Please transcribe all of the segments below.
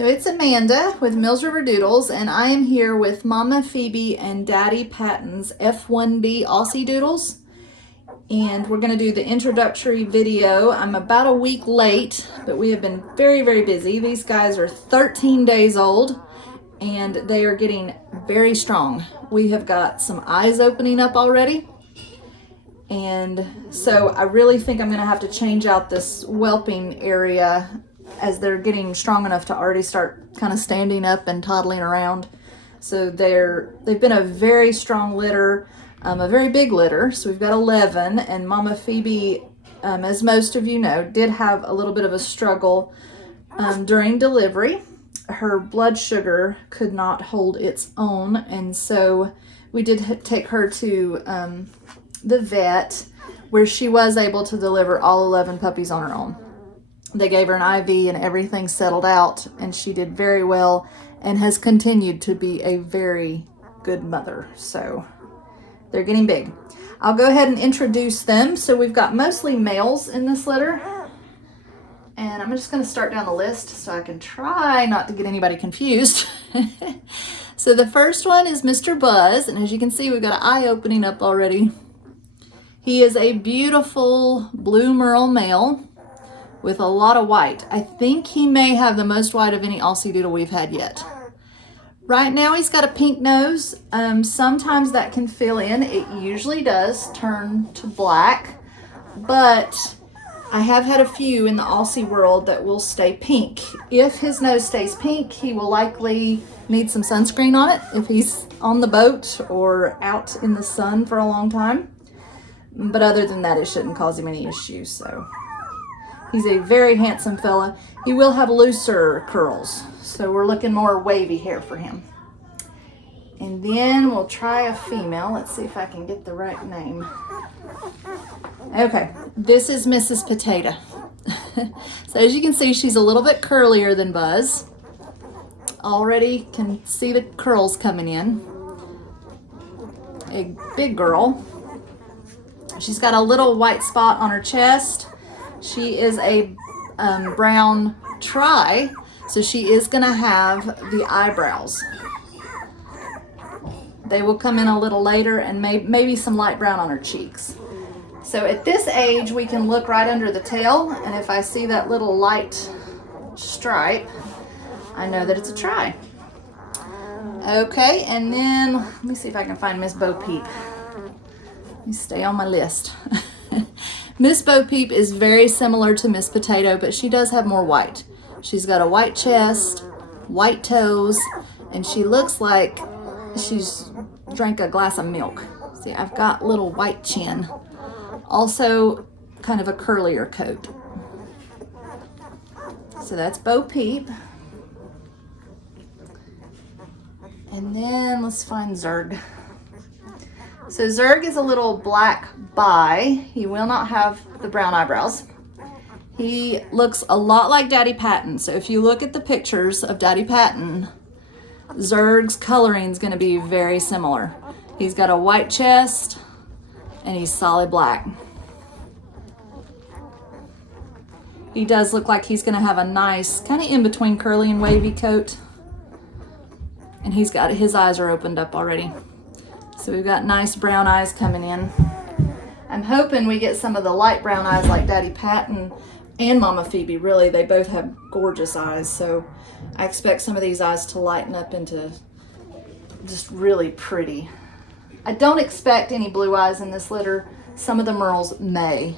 So it's Amanda with Mills River Doodles, and I am here with Mama Phoebe and Daddy Patton's F1b Aussiedoodles. And we're going to do the introductory video. I'm about a week late, but we have been very, very busy. These guys are 13 days old, and they are getting very strong. We have got some eyes opening up already. And so I really think I'm going to have to change out this whelping area as they're getting strong enough to already start kind of standing up and toddling around. So they've been a very strong litter, a very big litter. So we've got 11, and Mama Phoebe, as most of you know, did have a little bit of a struggle during delivery. Her blood sugar could not hold its own, and so we did take her to the vet, where she was able to deliver all 11 puppies on her own. They gave her an IV and everything settled out, and she did very well and has continued to be a very good mother. So they're getting big. I'll go ahead and introduce them. So we've got mostly males in this litter, and I'm just going to start down the list so I can try not to get anybody confused. So the first one is Mr. Buzz, and as you can see, we've got an eye opening up already. He is a beautiful blue merle male with a lot of white. I think he may have the most white of any Aussiedoodle we've had yet. Right now he's got a pink nose. Sometimes that can fill in. It usually does turn to black, but I have had a few in the Aussie world that will stay pink. If his nose stays pink, he will likely need some sunscreen on it if he's on the boat or out in the sun for a long time. But other than that, it shouldn't cause him any issues. So he's a very handsome fella. He will have looser curls, so we're looking more wavy hair for him. And then we'll try a female. Let's see if I can get the right name. Okay, this is Mrs. Potato. So as you can see, she's a little bit curlier than Buzz. Already can see the curls coming in. A big girl. She's got a little white spot on her chest. She is a brown tri, so she is going to have the eyebrows. They will come in a little later, and maybe some light brown on her cheeks. So at this age, we can look right under the tail, and if I see that little light stripe, I know that it's a tri. Okay, and then let me see if I can find Miss Bo Peep. Let me stay on my list. Miss Bo Peep is very similar to Miss Potato, but she does have more white. She's got a white chest, white toes, and she looks like she's drank a glass of milk. See, I've got little white chin. Also, kind of a curlier coat. So that's Bo Peep. And then let's find Zerg. So Zerg is a little black bi. He will not have the brown eyebrows. He looks a lot like Daddy Patton. So if you look at the pictures of Daddy Patton, Zerg's coloring is going to be very similar. He's got a white chest and he's solid black. He does look like he's going to have a nice kind of in between curly and wavy coat. And his eyes are opened up already. So we've got nice brown eyes coming in. I'm hoping we get some of the light brown eyes like Daddy Patton and Mama Phoebe. Really, they both have gorgeous eyes. So I expect some of these eyes to lighten up into just really pretty. I don't expect any blue eyes in this litter. Some of the merles may,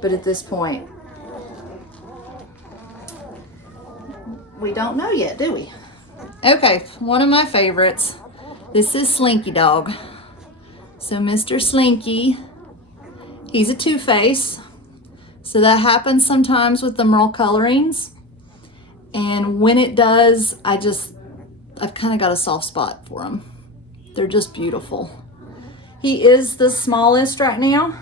but at this point, we don't know yet, do we? Okay, one of my favorites. This is Slinky Dog. So Mr. Slinky, he's a two-face. So that happens sometimes with the merle colorings. And when it does, I've kind of got a soft spot for them. They're just beautiful. He is the smallest right now,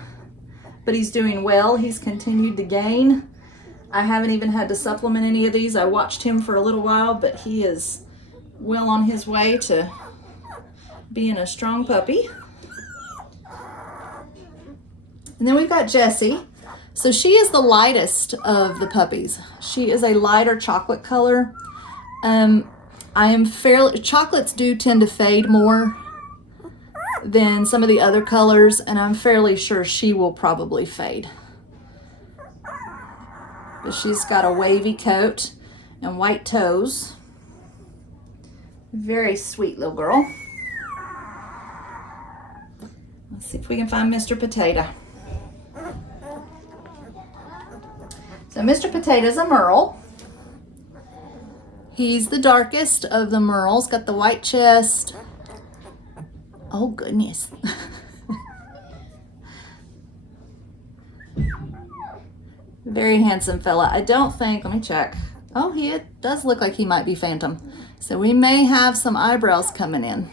but he's doing well. He's continued to gain. I haven't even had to supplement any of these. I watched him for a little while, but he is well on his way to being a strong puppy. And then we've got Jessie. So she is the lightest of the puppies. She is a lighter chocolate color. Chocolates do tend to fade more than some of the other colors, and I'm fairly sure she will probably fade. But she's got a wavy coat and white toes. Very sweet little girl. Let's see if we can find Mr. Potato. So Mr. Potato's a Merle. He's the darkest of the Merles, got the white chest. Oh goodness. Very handsome fella. I don't think, let me check. Oh, he does look like he might be Phantom. So we may have some eyebrows coming in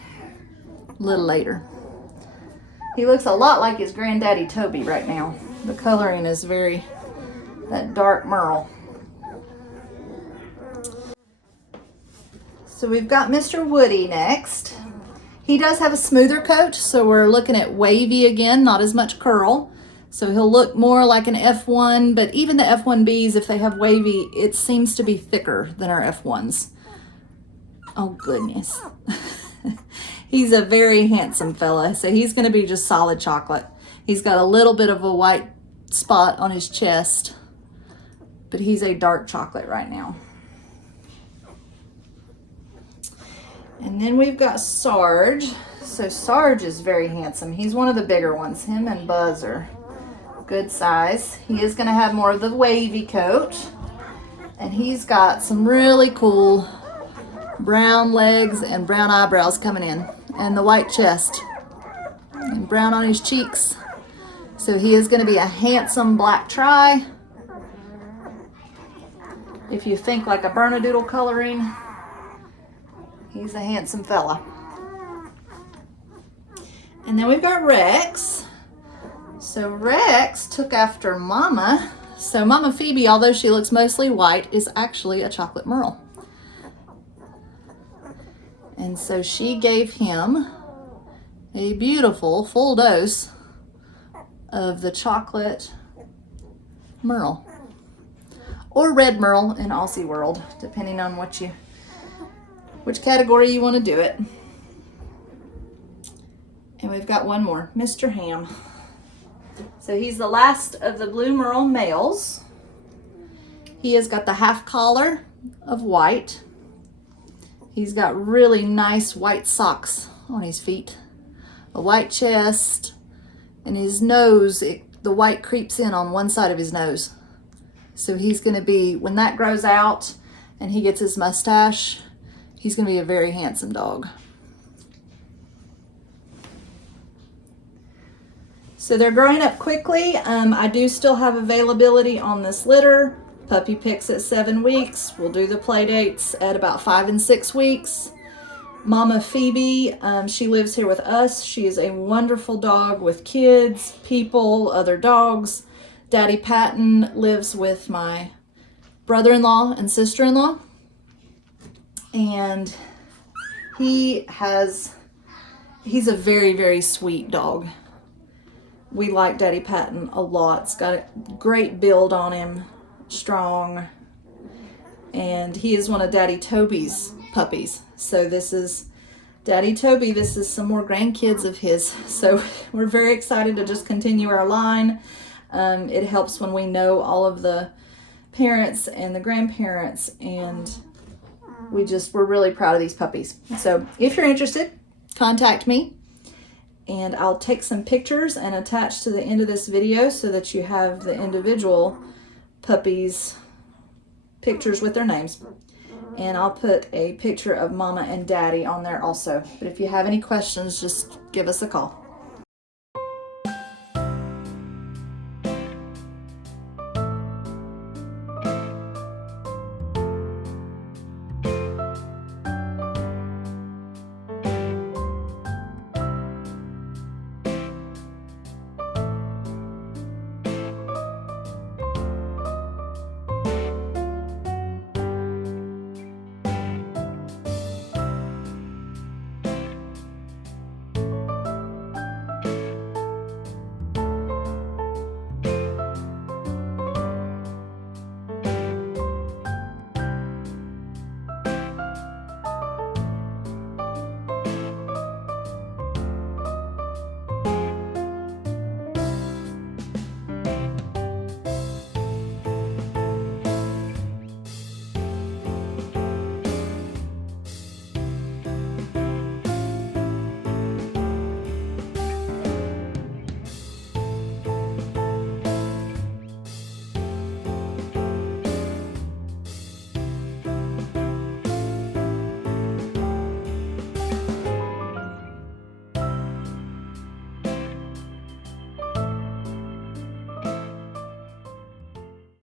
a little later. He looks a lot like his granddaddy Toby right now. The coloring is very, that dark Merle. So we've got Mr. Woody next. He does have a smoother coat, so we're looking at wavy again, not as much curl. So he'll look more like an F1, but even the F1bs, if they have wavy, it seems to be thicker than our F1s. Oh goodness. He's a very handsome fella, so he's gonna be just solid chocolate. He's got a little bit of a white spot on his chest, but he's a dark chocolate right now. And then we've got Sarge. So Sarge is very handsome. He's one of the bigger ones. Him and Buzz are good size. He is gonna have more of the wavy coat. And he's got some really cool brown legs and brown eyebrows coming in. And the white chest. And brown on his cheeks. So he is gonna be a handsome black tri. If you think like a Bernedoodle coloring, he's a handsome fella. And then we've got Rex. So Rex took after Mama. So Mama Phoebe, although she looks mostly white, is actually a chocolate Merle. And so she gave him a beautiful full dose of the chocolate Merle. Or red Merle in Aussie world, depending on which category you want to do it. And we've got one more, Mr. Ham. So he's the last of the blue Merle males. He has got the half collar of white. He's got really nice white socks on his feet, a white chest, and his nose, the white creeps in on one side of his nose. So he's gonna be, when that grows out and he gets his mustache, he's gonna be a very handsome dog. So they're growing up quickly. I do still have availability on this litter. Puppy picks at 7 weeks. We'll do the play dates at about 5 and 6 weeks. Mama Phoebe, she lives here with us. She is a wonderful dog with kids, people, other dogs. Daddy Patton lives with my brother-in-law and sister-in-law. And he's a very, very sweet dog. We like Daddy Patton a lot. It's got a great build on him, strong. And he is one of Daddy Toby's puppies. So this is Daddy Toby. This is some more grandkids of his. So we're very excited to just continue our line. It helps when we know all of the parents and the grandparents, and we're really proud of these puppies. So if you're interested, contact me. And I'll take some pictures and attach to the end of this video so that you have the individual puppies' pictures with their names. And I'll put a picture of Mama and Daddy on there also. But if you have any questions, just give us a call.